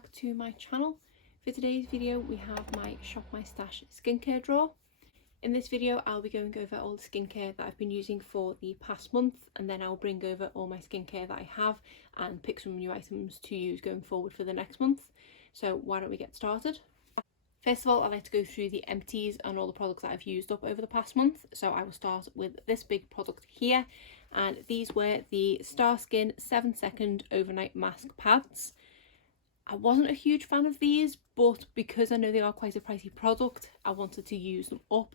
back to my channel. For today's video we have my Shop My Stash skincare drawer. In this video I'll be going over all the skincare that I've been using for the past month, and then I'll bring over all my skincare that I have and pick some new items to use going forward for the next month. So why don't we get started? First of all, I'd like to go through the empties and all the products that I've used up over the past month. So I will start with this big product here, and these were the Star Skin 7-second overnight mask pads. I wasn't a huge fan of these, but because I know they are quite a pricey product, I wanted to use them up.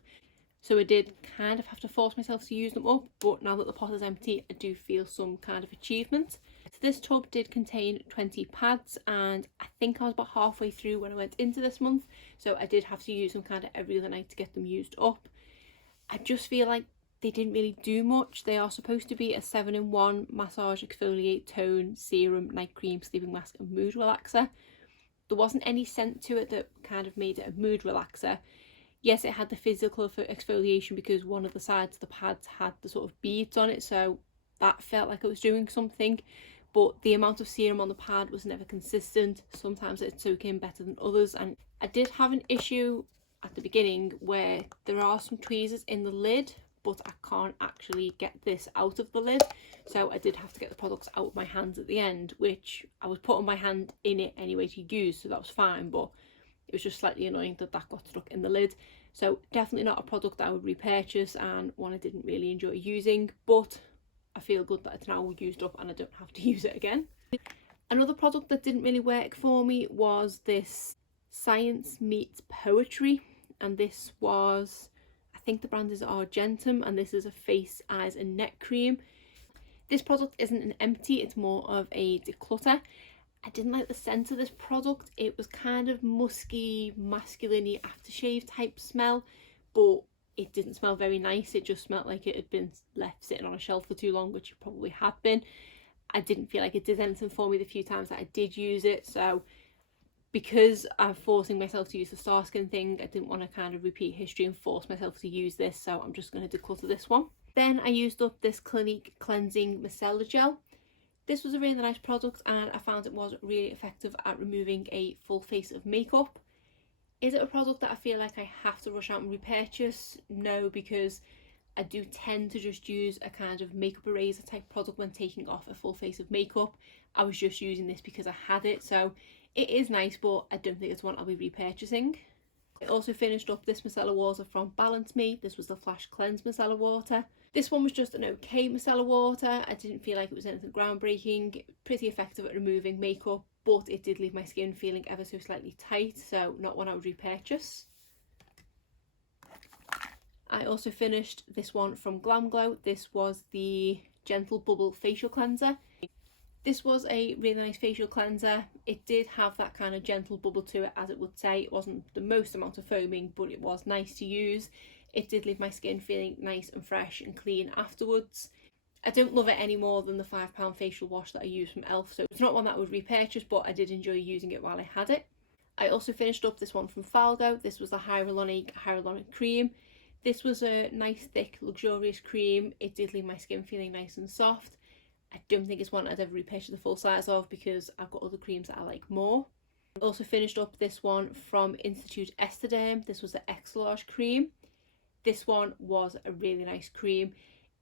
So I did kind of have to force myself to use them up, but now that the pot is empty, I do feel some kind of achievement. So this tub did contain 20 pads, and I think I was about halfway through when I went into this month, so I did have to use them kind of every other night to get them used up. I just feel like they didn't really do much. They are supposed to be a 7-in-1 massage, exfoliate, tone, serum, night cream, sleeping mask and mood relaxer. There wasn't any scent to it that kind of made it a mood relaxer. Yes, it had the physical for exfoliation because one of the sides of the pads had the sort of beads on it, so that felt like it was doing something, but the amount of serum on the pad was never consistent. Sometimes it'd soak in better than others, and I did have an issue at the beginning where there are some tweezers in the lid, but I can't actually get this out of the lid, so I did have to get the products out with my hands at the end, which I was putting my hand in it anyway to use, so that was fine, but it was just slightly annoying that that got stuck in the lid. So definitely not a product that I would repurchase, and one I didn't really enjoy using, but I feel good that it's now used up and I don't have to use it again. Another product that didn't really work for me was this Science Meets Poetry, and this was, I think the brand is Argentum, and this is a face, eyes and neck cream. This product isn't an empty, it's more of a declutter. I didn't like the scent of this product. It was kind of musky, masculine-y aftershave type smell, but it didn't smell very nice. It just smelled like it had been left sitting on a shelf for too long, which it probably had been. I didn't feel like it did anything for me the few times that I did use it, so because I'm forcing myself to use the Star Skin thing, I didn't want to kind of repeat history and force myself to use this, so I'm just going to declutter this one. Then I used up this Clinique Cleansing Micellar Gel. This was a really nice product, and I found it was really effective at removing a full face of makeup. Is it a product that I feel like I have to rush out and repurchase? No, because I do tend to just use a kind of makeup eraser type product when taking off a full face of makeup. I was just using this because I had it, so it is nice, but I don't think it's one I'll be repurchasing. I also finished up this Micellar Water from Balance Me. This was the Flash Cleanse Micellar Water. This one was just an okay micellar water. I didn't feel like it was anything groundbreaking. Pretty effective at removing makeup, but it did leave my skin feeling ever so slightly tight, so not one I would repurchase. I also finished this one from Glamglow. This was the Gentle Bubble Facial Cleanser. This was a really nice facial cleanser. It did have that kind of gentle bubble to it, as it would say. It wasn't the most amount of foaming, but it was nice to use. It did leave my skin feeling nice and fresh and clean afterwards. I don't love it any more than the £5 facial wash that I use from e.l.f. So it's not one that I would repurchase, but I did enjoy using it while I had it. I also finished up this one from Falgo. This was the Hyrulonic cream. This was a nice, thick, luxurious cream. It did leave my skin feeling nice and soft. I don't think it's one I'd ever repurchase the full size of because I've got other creams that I like more. I also finished up this one from Institute Esterderm. This was the Extra Large cream. This one was a really nice cream.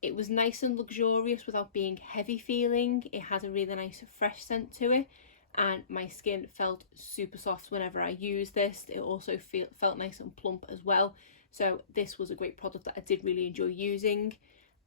It was nice and luxurious without being heavy feeling. It had a really nice fresh scent to it, and my skin felt super soft whenever I used this. It also felt nice and plump as well. So this was a great product that I did really enjoy using.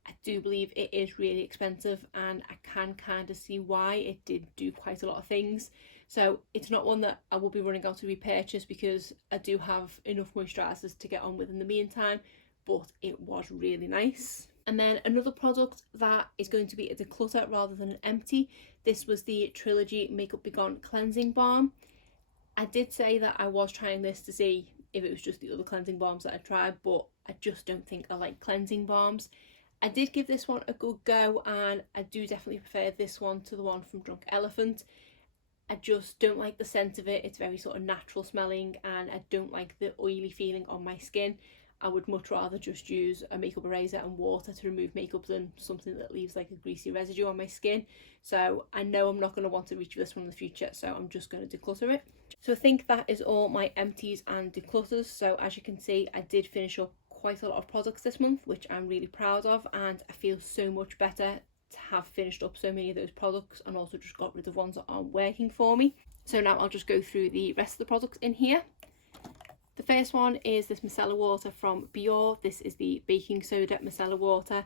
I do believe it is really expensive, and I can kind of see why. It did do quite a lot of things. So it's not one that I will be running out to repurchase because I do have enough moisturisers to get on with in the meantime, but it was really nice. And then another product that is going to be a declutter rather than an empty. This was the Trilogy Makeup Be Gone Cleansing Balm. I did say that I was trying this to see if it was just the other cleansing balms that I tried, but I just don't think I like cleansing balms. I did give this one a good go, and I do definitely prefer this one to the one from Drunk Elephant. I just don't like the scent of it. It's very sort of natural smelling, and I don't like the oily feeling on my skin. I would much rather just use a makeup eraser and water to remove makeup than something that leaves like a greasy residue on my skin. So I know I'm not going to want to reach for this one in the future, so I'm just going to declutter it. So I think that is all my empties and declutters. So as you can see, I did finish up quite a lot of products this month, which I'm really proud of, and I feel so much better to have finished up so many of those products and also just got rid of ones that aren't working for me. So now I'll just go through the rest of the products in here. The first one is this Micellar Water from Biore. This is the baking soda micellar water.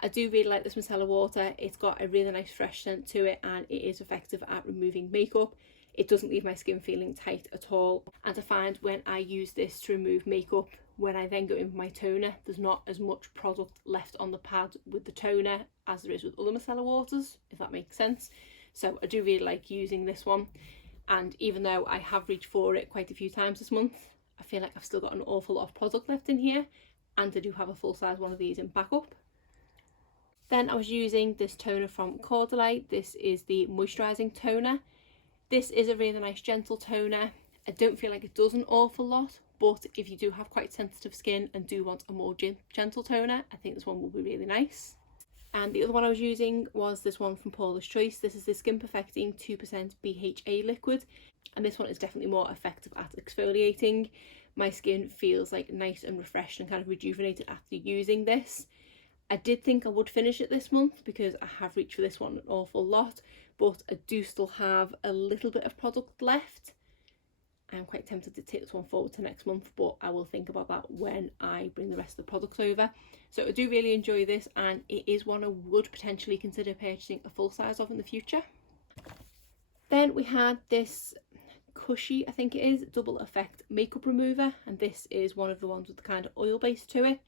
I do really like this micellar water. It's got a really nice fresh scent to it, and it is effective at removing makeup. It doesn't leave my skin feeling tight at all. And I find when I use this to remove makeup, when I then go in with my toner, there's not as much product left on the pad with the toner as there is with other micellar waters, if that makes sense. So I do really like using this one. And even though I have reached for it quite a few times this month, I feel like I've still got an awful lot of product left in here, and I do have a full size one of these in backup. Then I was using this toner from Caudalie. This is the moisturising toner. This is a really nice gentle toner. I don't feel like it does an awful lot, but if you do have quite sensitive skin and do want a more gentle toner, I think this one will be really nice. And the other one I was using was this one from Paula's Choice. This is the Skin Perfecting 2% BHA liquid, and this one is definitely more effective at exfoliating. My skin feels like nice and refreshed and kind of rejuvenated after using this. I did think I would finish it this month because I have reached for this one an awful lot, but I do still have a little bit of product left. I'm quite tempted to take this one forward to next month, but I will think about that when I bring the rest of the products over. So I do really enjoy this, and it is one I would potentially consider purchasing a full size of in the future. Then we had this Cushy, I think it is, double effect makeup remover, and this is one of the ones with the kind of oil base to it.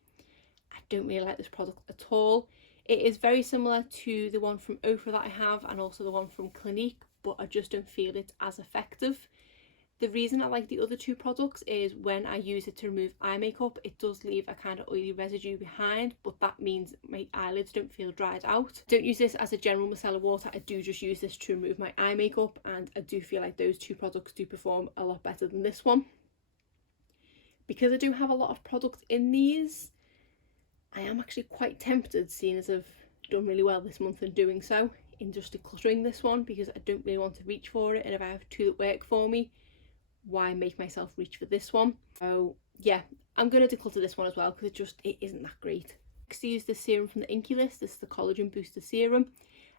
I don't really like this product at all. It is very similar to the one from Ofra that I have, and also the one from Clinique, but I just don't feel it as effective. The reason I like the other two products is when I use it to remove eye makeup, it does leave a kind of oily residue behind, but that means my eyelids don't feel dried out. Don't use this as a general micellar water, I do just use this to remove my eye makeup, and I do feel like those two products do perform a lot better than this one. Because I do have a lot of products in these, I am actually quite tempted, seeing as I've done really well this month in doing so, in just decluttering this one, because I don't really want to reach for it, and if I have two that work for me, why make myself reach for this one? So yeah, I'm going to declutter this one as well because it isn't that great. Next, I use this serum from the Inky List. This is the Collagen Booster Serum.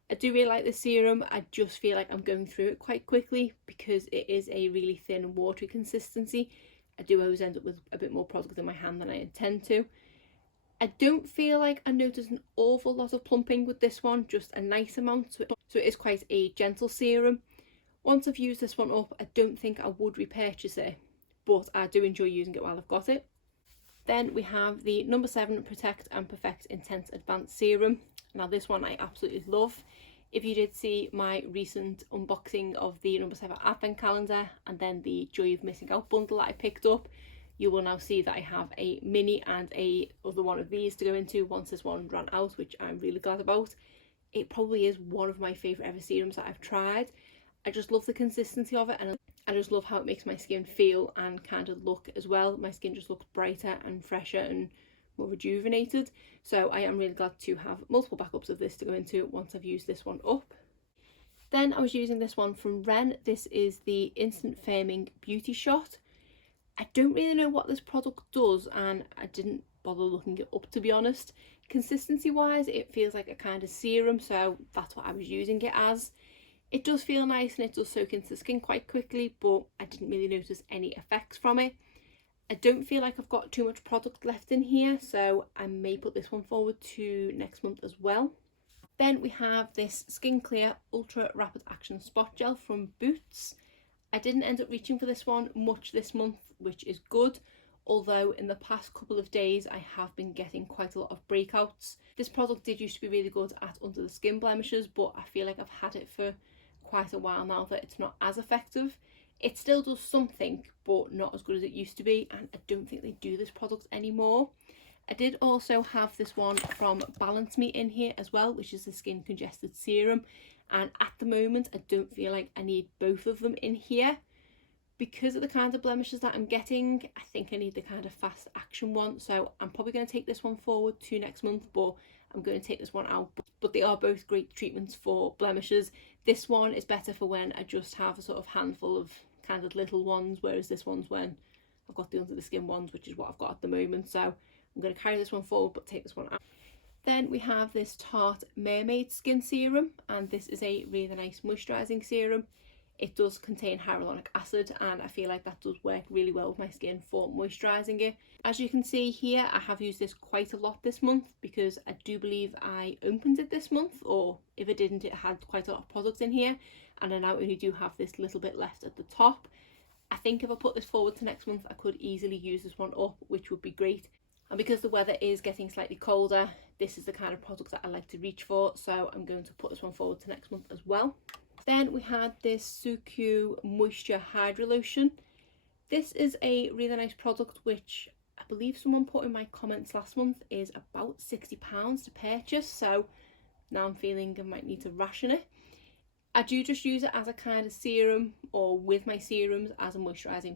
I do really like this serum. I just feel like I'm going through it quite quickly because it is a really thin and watery consistency. I do always end up with a bit more product in my hand than I intend to. I don't feel like I notice an awful lot of plumping with this one, just a nice amount. So it is quite a gentle serum. Once I've used this one up, I don't think I would repurchase it, but I do enjoy using it while I've got it. Then we have the number 7 Protect and Perfect Intense Advanced Serum. Now this one I absolutely love. If you did see my recent unboxing of the number 7 Advent Calendar and then the Joy of Missing Out bundle that I picked up, you will now see that I have a mini and a other one of these to go into once this one ran out, which I'm really glad about. It probably is one of my favourite ever serums that I've tried. I just love the consistency of it, and I just love how it makes my skin feel and kind of look as well. My skin just looks brighter and fresher and more rejuvenated. So I am really glad to have multiple backups of this to go into once I've used this one up. Then I was using this one from Ren. This is the Instant Firming Beauty Shot. I don't really know what this product does, and I didn't bother looking it up, to be honest. Consistency wise, it feels like a kind of serum, so that's what I was using it as. It does feel nice and it does soak into the skin quite quickly, but I didn't really notice any effects from it. I don't feel like I've got too much product left in here, so I may put this one forward to next month as well. Then we have this Skin Clear Ultra Rapid Action Spot Gel from Boots. I didn't end up reaching for this one much this month, which is good, although in the past couple of days I have been getting quite a lot of breakouts. This product did used to be really good at under the skin blemishes, but I feel like I've had it for quite a while now that it's not as effective. It still does something, but not as good as it used to be, and I don't think they do this product anymore. I did also have this one from Balance Me in here as well, which is the Skin Congested Serum, and at the moment I don't feel like I need both of them in here, Because of the kind of blemishes that I'm getting, I think I need the kind of fast action one, so I'm probably going to take this one forward to next month, but I'm going to take this one out. But they are both great treatments for blemishes. This one is better for when I just have a sort of handful of kind of little ones, whereas this one's when I've got the under the skin ones, which is what I've got at the moment. So I'm going to carry this one forward but take this one out. Then we have this Tarte Mermaid Skin Serum, and this is a really nice moisturising serum. It does contain hyaluronic acid, and I feel like that does work really well with my skin for moisturising it. As you can see here, I have used this quite a lot this month because I do believe I opened it this month, or if I didn't, it had quite a lot of products in here, and I now only do have this little bit left at the top. I think if I put this forward to next month, I could easily use this one up, which would be great. And because the weather is getting slightly colder, this is the kind of product that I like to reach for, so I'm going to put this one forward to next month as well. Then we had this Suku Moisture Hydra Lotion. This is a really nice product, which I believe someone put in my comments last month is about £60 to purchase, so now I'm feeling I might need to ration it. I do just use it as a kind of serum, or with my serums as a moisturising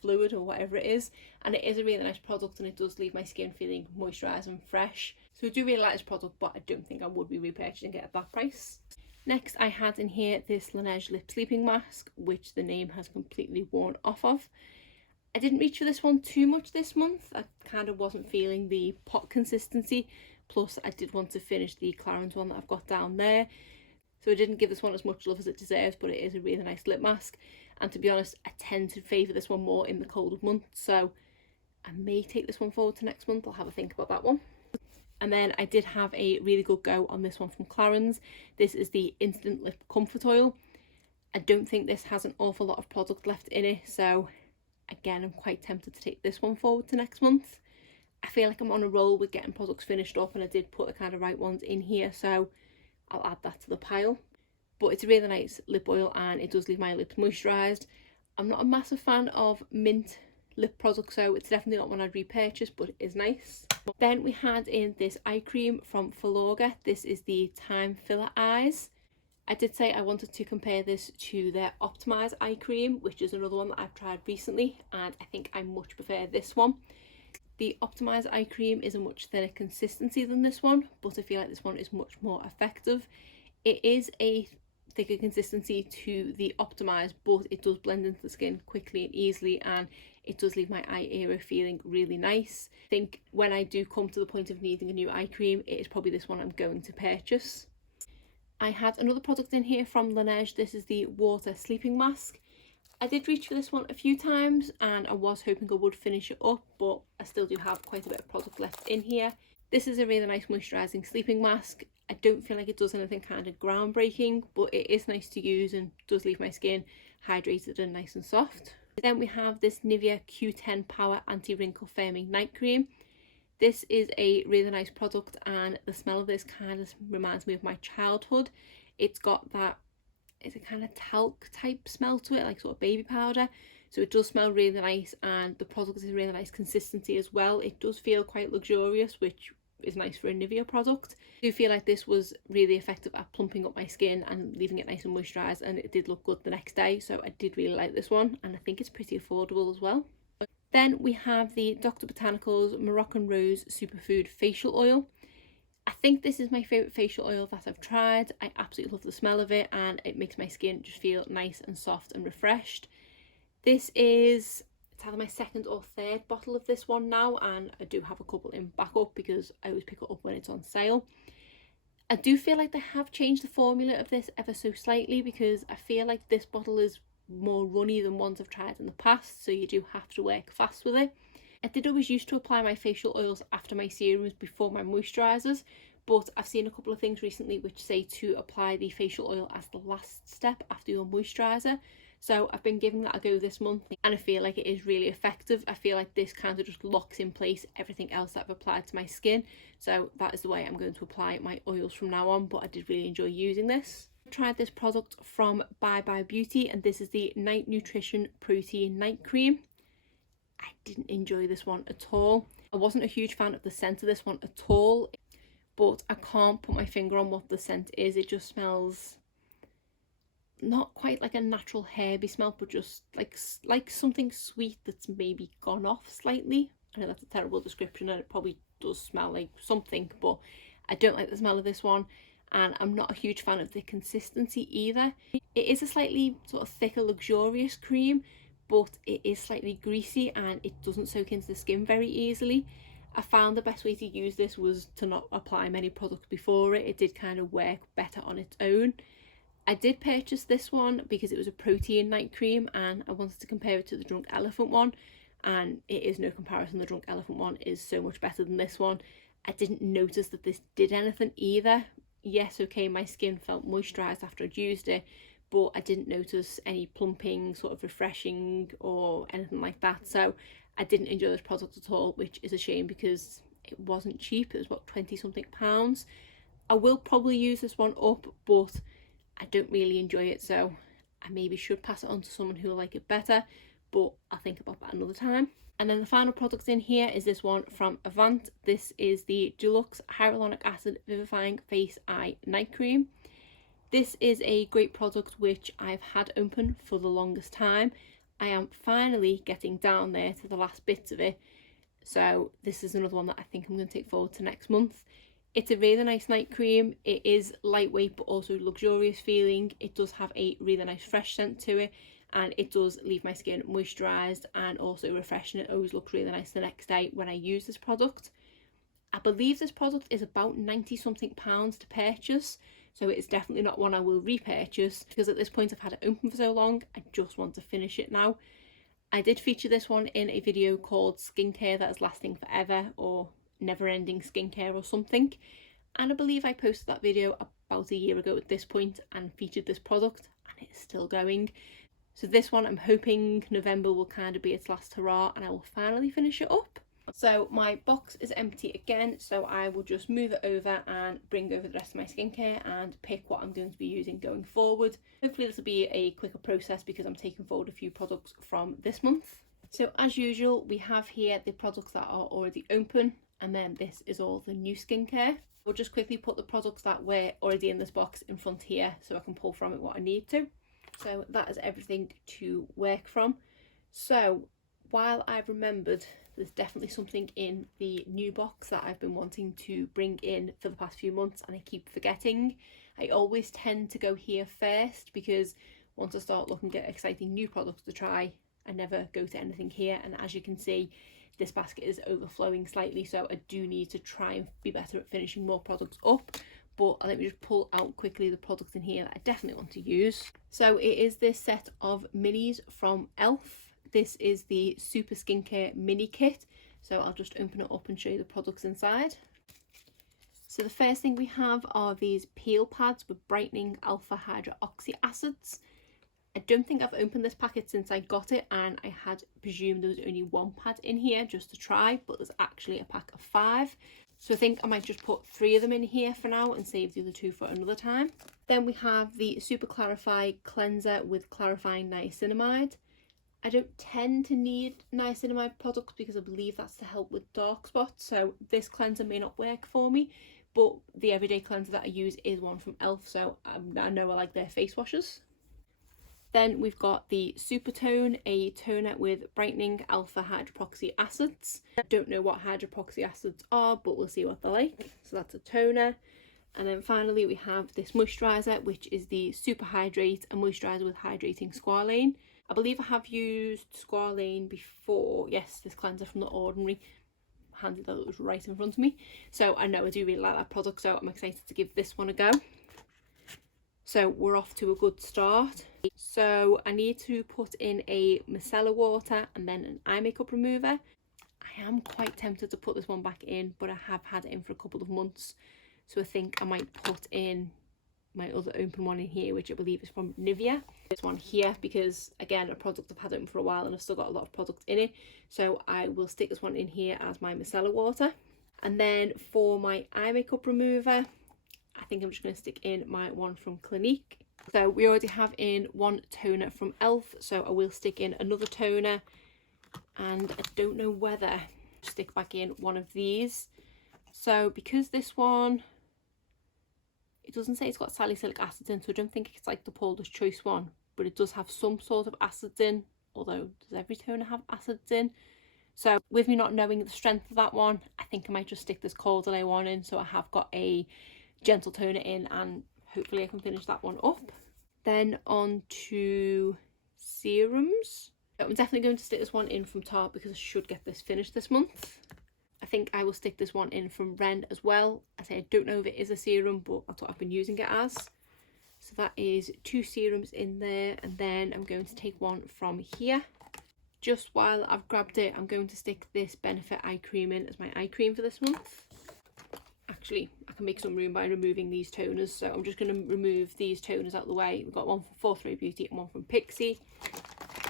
fluid or whatever it is, and it is a really nice product, and it does leave my skin feeling moisturised and fresh. So I do really like this product, but I don't think I would be repurchasing it at that price. Next, I had in here this Laneige Lip Sleeping Mask, which the name has completely worn off of. I didn't reach for this one too much this month. I kind of wasn't feeling the pot consistency, plus I did want to finish the Clarins one that I've got down there. So I didn't give this one as much love as it deserves, but it is a really nice lip mask. And to be honest, I tend to favour this one more in the colder months, so I may take this one forward to next month. I'll have a think about that one. And then I did have a really good go on this one from Clarins. This is the Instant Lip Comfort Oil. I don't think this has an awful lot of product left in it, so again, I'm quite tempted to take this one forward to next month. I feel like I'm on a roll with getting products finished up, and I did put the kind of right ones in here, so I'll add that to the pile. But it's a really nice lip oil, and it does leave my lips moisturised. I'm not a massive fan of mint lip products, so it's definitely not one I'd repurchase, but it is nice. Then we had in this eye cream from Filorga. This is the Time Filler Eyes. I did say I wanted to compare this to their Optimize eye cream, which is another one that I've tried recently, and I think I much prefer this one. The Optimize eye cream is a much thinner consistency than this one, but I feel like this one is much more effective. It is a thicker consistency to the Optimize, but it does blend into the skin quickly and easily, and it does leave my eye area feeling really nice. I think when I do come to the point of needing a new eye cream, it is probably this one I'm going to purchase. I had another product in here from Laneige. This is the Water Sleeping Mask. I did reach for this one a few times, and I was hoping I would finish it up, but I still do have quite a bit of product left in here. This is a really nice moisturising sleeping mask. I don't feel like it does anything kind of groundbreaking, but it is nice to use and does leave my skin hydrated and nice and soft. Then we have this Nivea Q10 Power Anti-Wrinkle Firming Night Cream. This is a really nice product, and the smell of this kind of reminds me of my childhood. It's got that, it's a kind of talc type smell to it, like sort of baby powder. So it does smell really nice, and the product is a really nice consistency as well. It does feel quite luxurious, which is nice for a Nivea product. I do feel like this was really effective at plumping up my skin and leaving it nice and moisturised, and it did look good the next day, so I did really like this one, and I think it's pretty affordable as well. Then we have the Dr. Botanicals Moroccan Rose Superfood Facial Oil. I think this is my favourite facial oil that I've tried. I absolutely love the smell of it, and it makes my skin just feel nice and soft and refreshed. This is, it's either my second or third bottle of this one now, and I do have a couple in backup because I always pick it up when it's on sale. I do feel like they have changed the formula of this ever so slightly, because I feel like this bottle is more runny than ones I've tried in the past, so you do have to work fast with it. I did always used to apply my facial oils after my serums before my moisturisers, but I've seen a couple of things recently which say to apply the facial oil as the last step after your moisturiser. So I've been giving that a go this month, and I feel like it is really effective. I feel like this kind of just locks in place everything else that I've applied to my skin. So that is the way I'm going to apply my oils from now on, but I did really enjoy using this. I tried this product from Bye Bye Beauty, and this is the Night Nutrition Protein Night Cream. I didn't enjoy this one at all. I wasn't a huge fan of the scent of this one at all, but I can't put my finger on what the scent is. It just smells not quite like a natural herby smell, but just like something sweet that's maybe gone off slightly. I know that's a terrible description and it probably does smell like something, but I don't like the smell of this one, and I'm not a huge fan of the consistency either. It is a slightly sort of thicker, luxurious cream, but it is slightly greasy and it doesn't soak into the skin very easily. I found the best way to use this was to not apply many products before it. It did kind of work better on its own. I did purchase this one because it was a protein night cream and I wanted to compare it to the Drunk Elephant one, and it is no comparison. The Drunk Elephant one is so much better than this one. I didn't notice that this did anything either. Yes, okay, my skin felt moisturised after I'd used it, but I didn't notice any plumping, sort of refreshing or anything like that. So I didn't enjoy this product at all, which is a shame because it wasn't cheap. It was about 20 something pounds. I will probably use this one up, but I don't really enjoy it, so I maybe should pass it on to someone who will like it better, but I'll think about that another time. And then the final product in here is this one from Avant. This is the Deluxe Hyaluronic Acid Vivifying Face Eye Night Cream. This is a great product which I've had open for the longest time. I am finally getting down there to the last bits of it, so this is another one that I think I'm going to take forward to next month. It's a really nice night cream. It is lightweight but also luxurious feeling. It does have a really nice fresh scent to it, and it does leave my skin moisturised and also refreshing. It always looks really nice the next day when I use this product. I believe this product is about 90 something pounds to purchase, so it's definitely not one I will repurchase because at this point I've had it open for so long, I just want to finish it now. I did feature this one in a video called Skincare That Is Lasting Forever, or Never-Ending Skincare or something, and I believe I posted that video about a year ago at this point and featured this product, and it's still going. So this one, I'm hoping November will kind of be its last hurrah and I will finally finish it up. So my box is empty again, so I will just move it over and bring over the rest of my skincare and pick what I'm going to be using going forward. Hopefully this will be a quicker process because I'm taking forward a few products from this month. So as usual, we have here the products that are already open, and then this is all the new skincare. We'll just quickly put the products that were already in this box in front here so I can pull from it what I need to. So that is everything to work from. So while I've remembered, there's definitely something in the new box that I've been wanting to bring in for the past few months and I keep forgetting. I always tend to go here first because once I start looking at exciting new products to try, I never go to anything here, and as you can see, this basket is overflowing slightly, so I do need to try and be better at finishing more products up. But let me just pull out quickly the products in here that I definitely want to use. So it is this set of minis from ELF. This is the Super Skincare Mini Kit. So I'll just open it up and show you the products inside. So the first thing we have are these peel pads with Brightening Alpha Hydroxy acids. I don't think I've opened this packet since I got it, and I had presumed there was only one pad in here just to try, but there's actually a pack of 5. So I think I might just put 3 of them in here for now and save the other 2 for another time. Then we have the Super Clarify Cleanser with Clarifying Niacinamide. I don't tend to need niacinamide products because I believe that's to help with dark spots, so this cleanser may not work for me, but the everyday cleanser that I use is one from ELF, so I know I like their face washes. Then we've got the Super Tone, a toner with Brightening Alpha Hydroxy acids. I don't know what hydroxy acids are, but we'll see what they're like. So that's a toner. And then finally we have this moisturiser, which is the Super Hydrate, a moisturiser with hydrating squalane. I believe I have used squalane before. Yes, this cleanser from The Ordinary. Handy that it was right in front of me. So I know I do really like that product, so I'm excited to give this one a go. So we're off to a good start. So I need to put in a micellar water and then an eye makeup remover. I am quite tempted to put this one back in, but I have had it in for a couple of months. So I think I might put in my other open one in here, which I believe is from Nivea. This one here, because again, a product I've had open for a while and I've still got a lot of product in it. So I will stick this one in here as my micellar water. And then for my eye makeup remover, I think I'm just going to stick in my one from Clinique. So we already have in one toner from ELF, so I will stick in another toner, and I don't know whether to stick back in one of these. So because this one It doesn't say it's got salicylic acids in, so I don't think it's like the Paula's Choice one, but it does have some sort of acids in, although does every toner have acids in? So with me not knowing the strength of that one, I think I might just stick this Caudalie one in, so I have got a gentle toner in, and hopefully I can finish that one up. Then on to serums. I'm definitely going to stick this one in from Tarte because I should get this finished this month. I think I will stick this one in from Ren as well. I say I don't know if it is a serum, but that's what I've been using it as. So that is 2 serums in there, and then I'm going to take one from here. Just while I've grabbed it, I'm going to stick this Benefit eye cream in as my eye cream for this month. Actually, I can make some room by removing these toners, so I'm just going to remove these toners out of the way. We've got one from Fourth Ray Beauty and one from Pixie,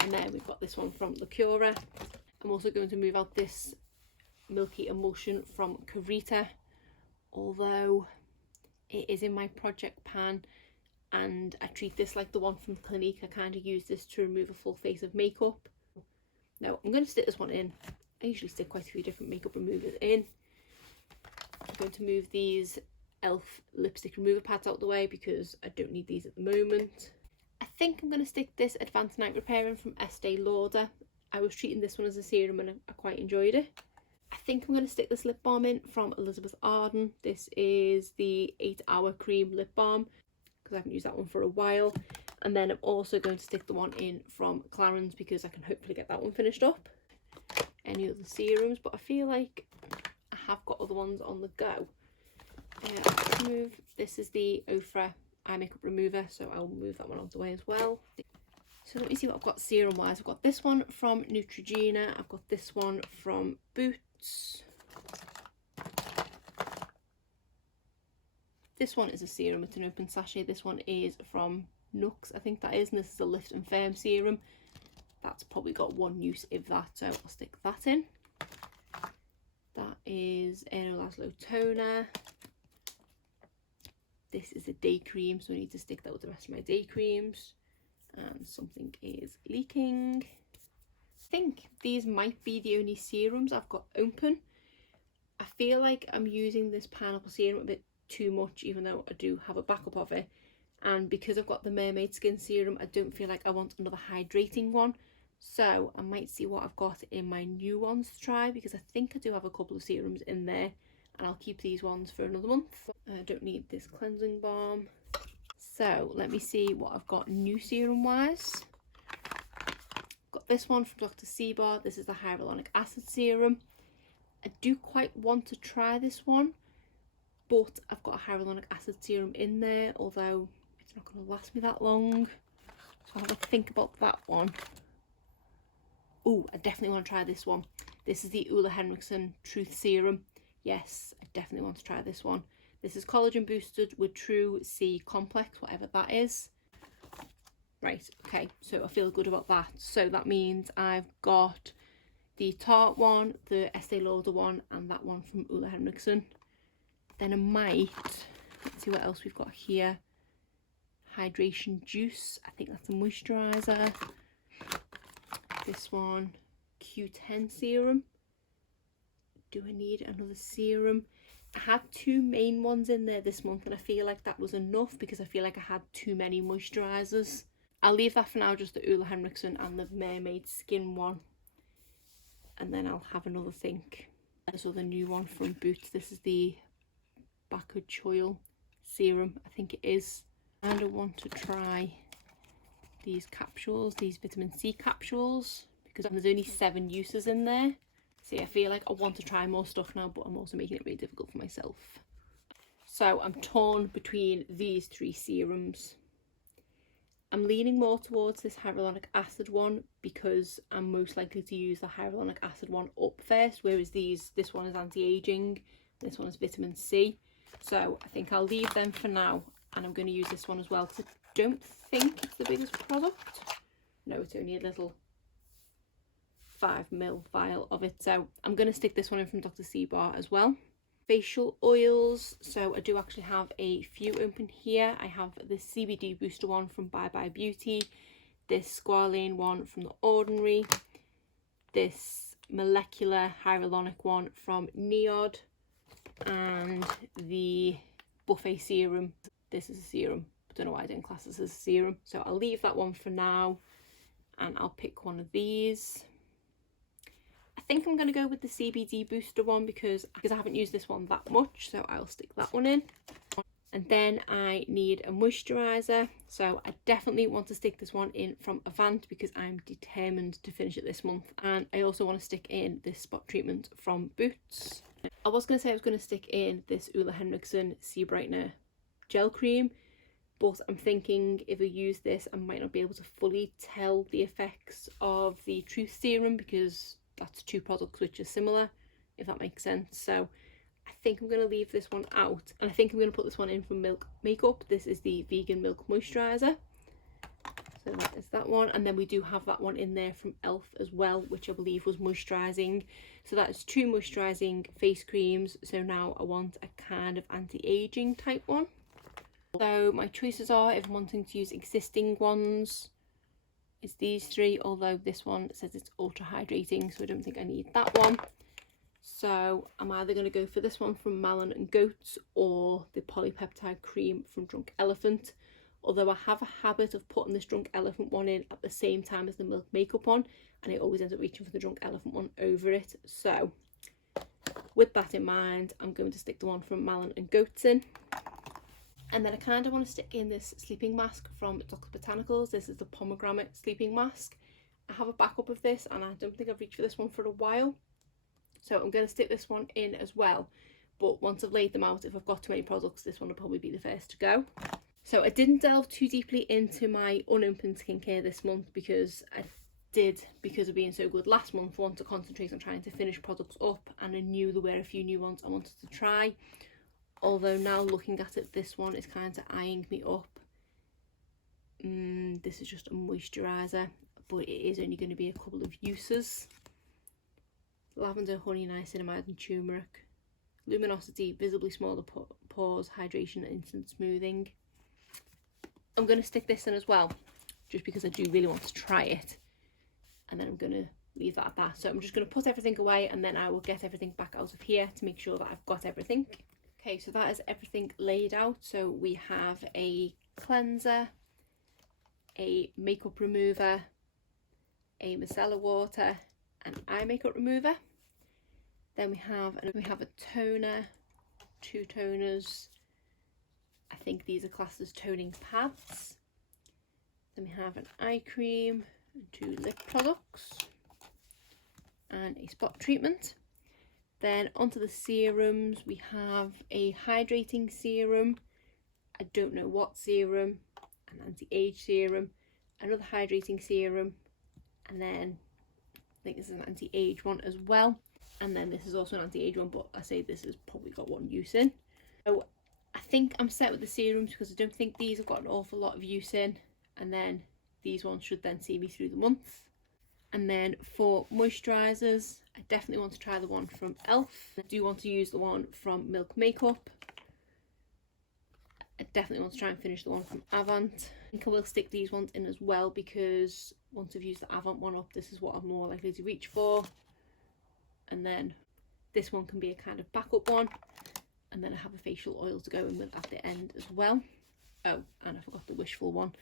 and then we've got this one from Lacura. I'm also going to move out this Milky Emulsion from Carita, although it is in my project pan and I treat this like the one from Clinique. I kind of use this to remove a full face of makeup. No, I'm going to stick this one in. I usually stick quite a few different makeup removers in. I'm going to move these e.l.f. lipstick remover pads out the way because I don't need these at the moment. I think I'm going to stick this Advanced Night Repair in from Estee Lauder. I was treating this one as a serum and I quite enjoyed it. I think I'm going to stick this lip balm in from Elizabeth Arden. This is the 8-Hour Cream Lip Balm because I haven't used that one for a while. And then I'm also going to stick the one in from Clarins because I can hopefully get that one finished up. Any other serums, but I feel like I have got other ones on the go. This is the Ofra eye makeup remover, so I'll move that one out of the way as well. So let me see what I've got serum wise. I've got this one from Neutrogena. I've got this one from Boots. This one is a serum, it's an open sachet. This one is from Nux, I think that is, and this is a Lift and Firm serum. That's probably got one use if that, so I'll stick that in. That is Aerolaslo toner. This is a day cream, so I need to stick that with the rest of my day creams. And something is leaking. I think these might be the only serums I've got open. I feel like I'm using this pineapple serum a bit too much, even though I do have a backup of it. And because I've got the Mermaid skin serum, I don't feel like I want another hydrating one. So I might see what I've got in my new ones to try, because I think I do have a couple of serums in there, and I'll keep these ones for another month. I don't need this cleansing balm. So let me see what I've got new serum wise. I've got this one from Dr. Seabar. This is the Hyrulonic acid serum. I do quite want to try this one, but I've got a Hyrulonic acid serum in there, although it's not going to last me that long. So I'll have a think about that one. Oh, I definitely want to try this one. This is the Ole Henriksen Truth Serum. Yes, I definitely want to try this one. This is collagen boosted with True C complex, whatever that is. Right, okay, so I feel good about that. So that means I've got the Tarte one, the Estee Lauder one, and that one from Ole Henriksen. Then I might, let's see what else we've got here. Hydration Juice, I think that's a moisturiser. This one, Q10 serum. Do I need another serum? I had 2 main ones in there this month, and I feel like that was enough because I feel like I had too many moisturisers. I'll leave that for now, just the Ole Henriksen and the Mermaid skin one, and then I'll have another think. There's another new one from Boots. This is the Baku Choil serum, I think it is. And I want to try these capsules, these vitamin C capsules, because there's only 7 uses in there. See, I feel like I want to try more stuff now, but I'm also making it really difficult for myself. So I'm torn between these 3 serums. I'm leaning more towards this hyaluronic acid one because I'm most likely to use the hyaluronic acid one up first, whereas this one is anti-aging, this one is vitamin C. So I think I'll leave them for now, and I'm going to use this one as well because I don't think it's the biggest product. No, it's only a little 5ml vial of it, so I'm going to stick this one in from Dr. Seabar as well. Facial oils, so I do actually have a few open here. I have this CBD booster one from Bye Bye Beauty, this Squalane one from The Ordinary, this molecular hyaluronic one from Neod, and the Buffet serum. this is a serum. I don't know why I didn't class this as a serum. So I'll leave that one for now and I'll pick one of these. I think I'm going to go with the CBD booster one because I haven't used this one that much, so I'll stick that one in. And then I need a moisturiser, so I definitely want to stick this one in from Avant because I'm determined to finish it this month. And I also want to stick in this spot treatment from Boots. I was going to say I was going to stick in this Ole Henriksen Sea Brightener gel cream, but I'm thinking if I use this I might not be able to fully tell the effects of the Truth Serum because that's two products which are similar, if that makes sense. So I think I'm going to leave this one out, and I think I'm going to put this one in from Milk Makeup. This is the Vegan Milk Moisturiser. So that is that one, and then we do have that one in there from e.l.f. as well, which I believe was moisturising. So that is two moisturising face creams. So now I want a kind of anti-aging type one. So my choices are, if I'm wanting to use existing ones, it's these three, although this one says it's ultra hydrating, so I don't think I need that one. So I'm either going to go for this one from Malin and Goats or the polypeptide cream from Drunk Elephant, although I have a habit of putting this Drunk Elephant one in at the same time as the Milk Makeup one, and I always end up reaching for the Drunk Elephant one over it. So with that in mind, I'm going to stick the one from Malin and Goats in. And then I kind of want to stick in this sleeping mask from Dr. Botanicals. This is the pomegranate sleeping mask. I have a backup of this and I don't think I've reached for this one for a while. So I'm going to stick this one in as well. But once I've laid them out, if I've got too many products, this one will probably be the first to go. So I didn't delve too deeply into my unopened skincare this month because I did, because of being so good last month, want to concentrate on trying to finish products up, and I knew there were a few new ones I wanted to try. Although now looking at it, this one is kind of eyeing me up. This is just a moisturiser, but it is only going to be a couple of uses. Lavender, honey, niacinamide and turmeric. Luminosity, visibly smaller pores, hydration and instant smoothing. I'm going to stick this in as well, just because I do really want to try it. And then I'm going to leave that at that. So I'm just going to put everything away and then I will get everything back out of here to make sure that I've got everything. Okay, so that is everything laid out. So we have a cleanser, a makeup remover, a micellar water, an eye makeup remover. Then we have a toner, two toners. I think these are classed as toning pads. Then we have an eye cream, two lip products, and a spot treatment. Then onto the serums, we have a hydrating serum, I don't know what serum, an anti-age serum, another hydrating serum, and then I think this is an anti-age one as well. And then this is also an anti-age one, but I say this has probably got one use in. So I think I'm set with the serums because I don't think these have got an awful lot of use in. And then these ones should then see me through the month. And then for moisturisers, I definitely want to try the one from e.l.f. I do want to use the one from Milk Makeup. I definitely want to try and finish the one from Avant. I think I will stick these ones in as well because once I've used the Avant one up, this is what I'm more likely to reach for. And then this one can be a kind of backup one. And then I have a facial oil to go in with at the end as well. Oh, and I forgot the Wishful one.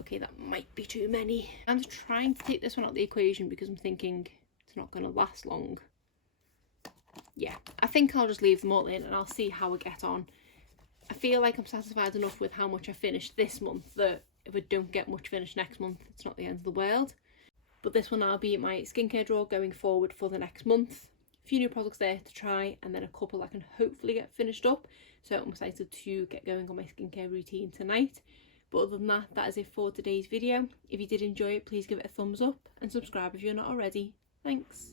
Okay, that might be too many. I'm trying to take this one out of the equation because I'm thinking it's not going to last long. Yeah, I think I'll just leave them all in and I'll see how I get on. I feel like I'm satisfied enough with how much I finished this month that if I don't get much finished next month, it's not the end of the world. But this will now be my skincare drawer going forward for the next month. A few new products there to try and then a couple I can hopefully get finished up. So I'm excited to get going on my skincare routine tonight. But other than that, that is it for today's video. If you did enjoy it, please give it a thumbs up and subscribe if you're not already. Thanks.